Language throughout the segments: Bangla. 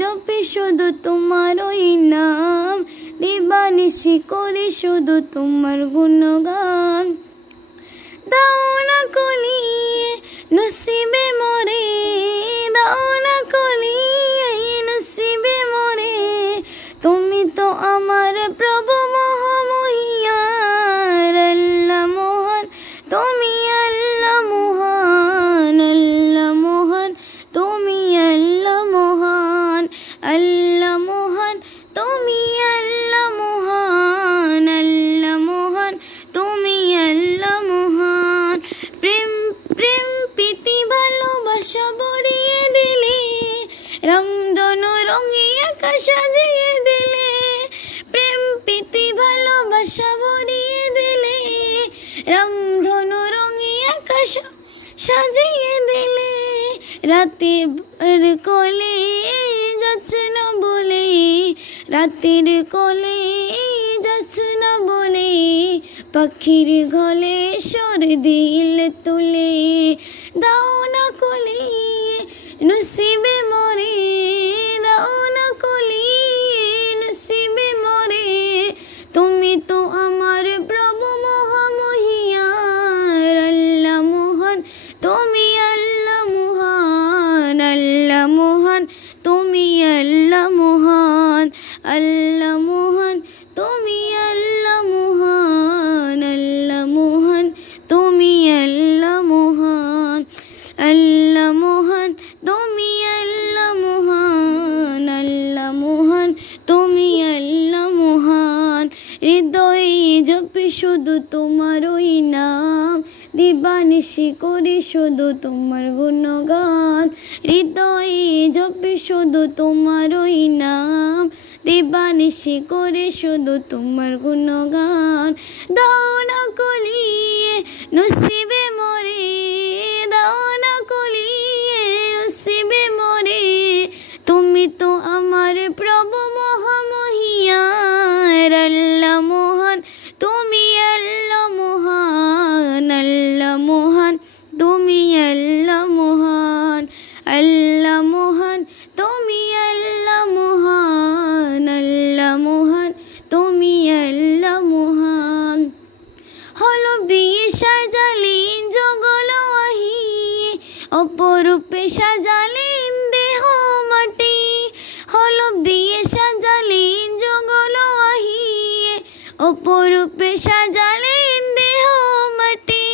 জপি শুধু তোমার ওই নাম, দিবানিশি করি শুধু তোমার গুণগান। দাও না কলিয়ে নসিবে মোরে, দাও না কলিয়ে নসিবে মোরে, তুমি তো আমার প্রভু মহামহিয়ার। আল্লাহ মহান তুমি, আল্লাহ মহান, আল্লাহ মহান তুমি, আল্লাহ মহান, আল্লাহ মহান তুমি, আল্লাহ মহান, আল্লাহ মহান তুমি, আল্লাহ মহান। প্রেম প্রেম প্রীতি ভালোবাসা ভরিয়ে দিলে, রংধনু রঙিয়ে আকাশ সাজিয়ে দিলে, প্রেম প্রীতি ভালোবাসা ভরিয়ে দিলে, রংধনু রঙিয়ে আকাশ সাজিয়ে দিলে। রাতের কোলে যাচ্ছে না বলে, রাতের কোলে যাচ্ছে না বলে, পাখির গলে সুর দিল তুলে। দাও না কোলে নসিবে মোরে, দাও না কোলে নসিবে মোরে, তুমি তো আমার প্রভু মহামহিয়ার। আল্লাহ মহান তুমি, আল্লাহ মহান, আল্লাহ মহান তুমি, আল্লাহ মহান, আল্লাহ মহান তুমি, আল্লাহ মহান, আল্লাহ মহান তুমি, আল্লাহ মহান, আল্লাহ মহান তুমি, আল্লাহ মহান, আল্লাহ মহান তুমি, আল্লাহ মহান। হৃদয়ে জপি শুধু তোমার ওই নাম, দিবানিশি করি শুধু তোমার গুণগান। হৃদয়ে জপি শুধু তোমার ওই নাম, দিবানিশি করি শুধু তোমার গুণগান। দাও না কলিয়ে নসিবে মোরে, দাও না কলিয়ে নসিবে মোরে, তুমি তো আমার প্রভু মহামহিয়ার। আল্লাহ মহান তুমি, আল্লাহ মহান, আল্লাহ মহান তুমি, আল্লাহ মহান, আল্লাহ মহান তুমি, আল্লাহ মহান, আল্লাহ মহান তুমি, আল্লাহ মহান। হলফ দিয়ে সাজালেন জগল আহিয়ে, অপরূপে সাজালেন দেহ মাটি। হলফ দিয়ে সাজালেন জগল আহিয়ে, অপরূপে সাজালেন দেহ মাটি।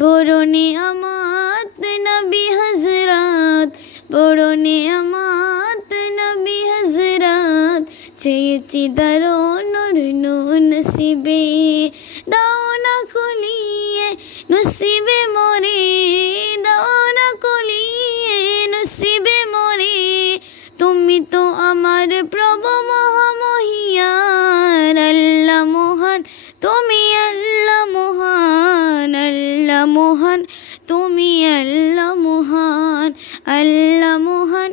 বরণে আমাত নবী হযরত, বরণে আমাত নবী হযরত, চেয়েছি দারুন নূর নসিবে। দাও না খুলিয়ে নসিবে মোরে, দাও না খুলিয়ে নসিবে মোরে, তুমি তো আমার প্রভু মহামহিয়ার। আল্লাহ মহান তুমি, আল্লাহ মহান, আল্লাহ মহান তুমি, আল্লাহ মহান, আল্লাহ মহান